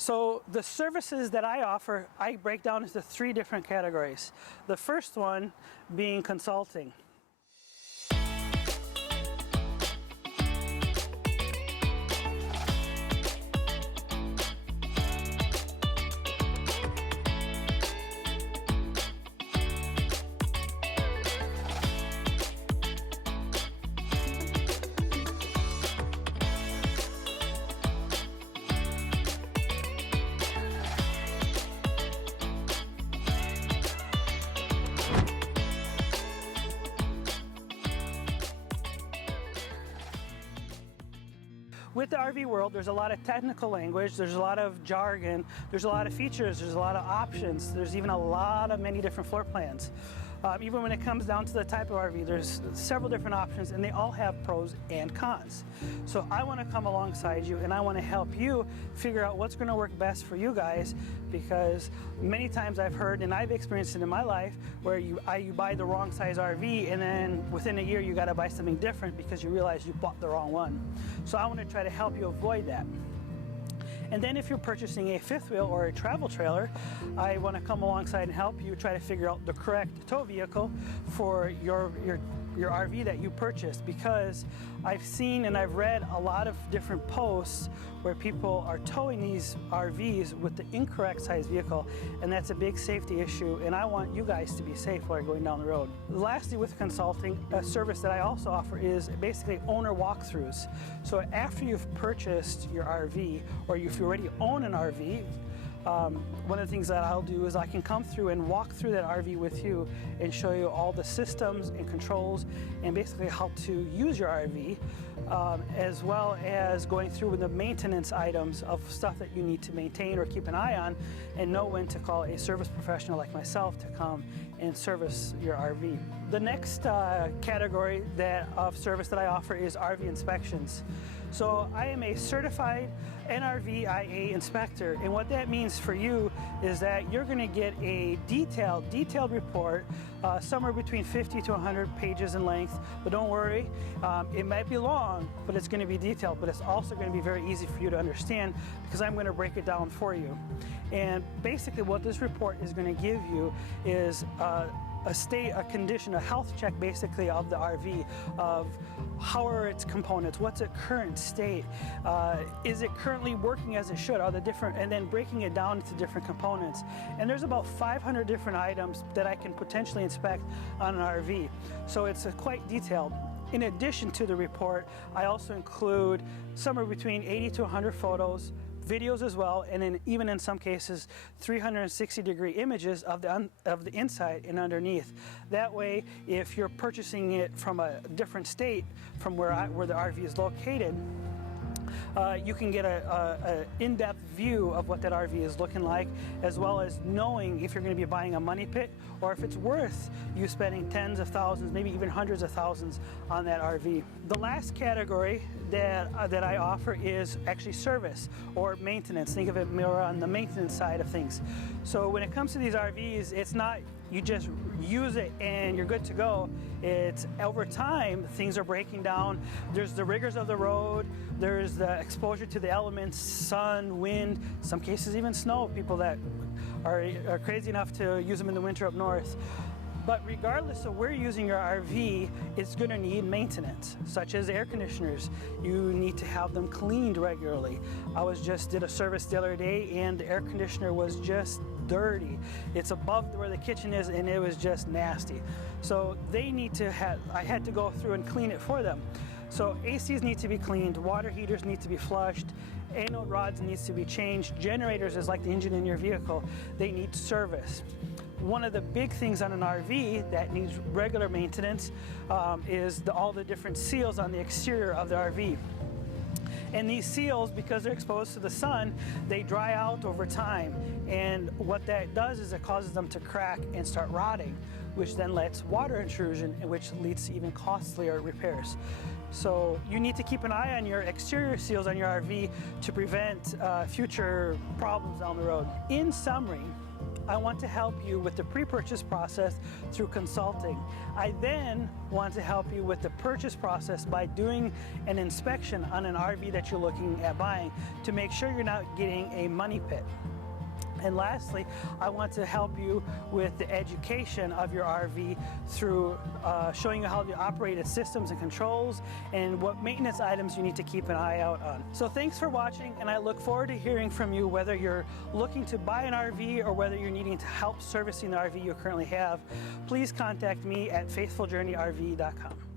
So the services that I offer, I break down into 3 different categories. The first one being consulting. With the RV world, there's a lot of technical language, there's a lot of jargon, there's a lot of features, there's a lot of options, there's even a lot of many different floor plans. Even when it comes down to the type of RV, there's several different options and they all have pros and cons. So I want to come alongside you and I want to help you figure out what's going to work best for you guys, because many times I've heard and I've experienced it in my life where you buy the wrong size RV and then within a year you got to buy something different because you realize you bought the wrong one. So I want to try to help you avoid that. And then if you're purchasing a fifth wheel or a travel trailer, I want to come alongside and help you try to figure out the correct tow vehicle for your RV that you purchased, because I've seen and I've read a lot of different posts where people are towing these RVs with the incorrect size vehicle, and that's a big safety issue, and I want you guys to be safe while you're going down the road. Lastly, with consulting, a service that I also offer is basically owner walkthroughs. So after you've purchased your RV, or if you already own an RV, one of the things that I'll do is I can come through and walk through that RV with you and show you all the systems and controls and basically how to use your RV, as well as going through the maintenance items of stuff that you need to maintain or keep an eye on, and know when to call a service professional like myself to come and service your RV. The next category of service that I offer is RV inspections. So I am a certified NRVIA inspector, and what that means for you is that you're going to get a detailed report, somewhere between 50 to 100 pages in length. But don't worry, it might be long, but it's going to be detailed. But it's also going to be very easy for you to understand because I'm going to break it down for you. And basically what this report is going to give you is a condition, a health check basically of the RV, of how are its components, what's its current state, is it currently working as it should, are the different, and then breaking it down into different components. And there's about 500 different items that I can potentially inspect on an RV. So it's quite detailed. In addition to the report, I also include somewhere between 80 to 100 photos, videos as well, and then even in some cases 360-degree images of the inside and underneath. That way, if you're purchasing it from a different state from where the RV is located, you can get an in-depth view of what that RV is looking like, as well as knowing if you're going to be buying a money pit or if it's worth you spending tens of thousands, maybe even hundreds of thousands on that RV. The last category that I offer is actually service or maintenance. Think of it more on the maintenance side of things. So when it comes to these RVs, it's not you just use it and you're good to go. It's over time, things are breaking down. There's the rigors of the road, there's the exposure to the elements, sun, wind, some cases even snow, people that are crazy enough to use them in the winter up north. But regardless of where you're using your RV, it's going to need maintenance, such as air conditioners. You need to have them cleaned regularly. I did a service the other day and the air conditioner was just dirty. It's above where the kitchen is and it was just nasty. So they need to I had to go through and clean it for them. So ACs need to be cleaned, water heaters need to be flushed, anode rods needs to be changed, generators is like the engine in your vehicle, they need service. One of the big things on an RV that needs regular maintenance is all the different seals on the exterior of the RV. And these seals, because they're exposed to the sun, they dry out over time. And what that does is it causes them to crack and start rotting, which then lets water intrusion, which leads to even costlier repairs. So you need to keep an eye on your exterior seals on your RV to prevent future problems down the road. In summary, I want to help you with the pre-purchase process through consulting. I then want to help you with the purchase process by doing an inspection on an RV that you're looking at buying to make sure you're not getting a money pit. And lastly, I want to help you with the education of your RV through showing you how to operate its systems and controls and what maintenance items you need to keep an eye out on. So thanks for watching, and I look forward to hearing from you whether you're looking to buy an RV or whether you're needing to help servicing the RV you currently have. Please contact me at faithfuljourneyrv.com.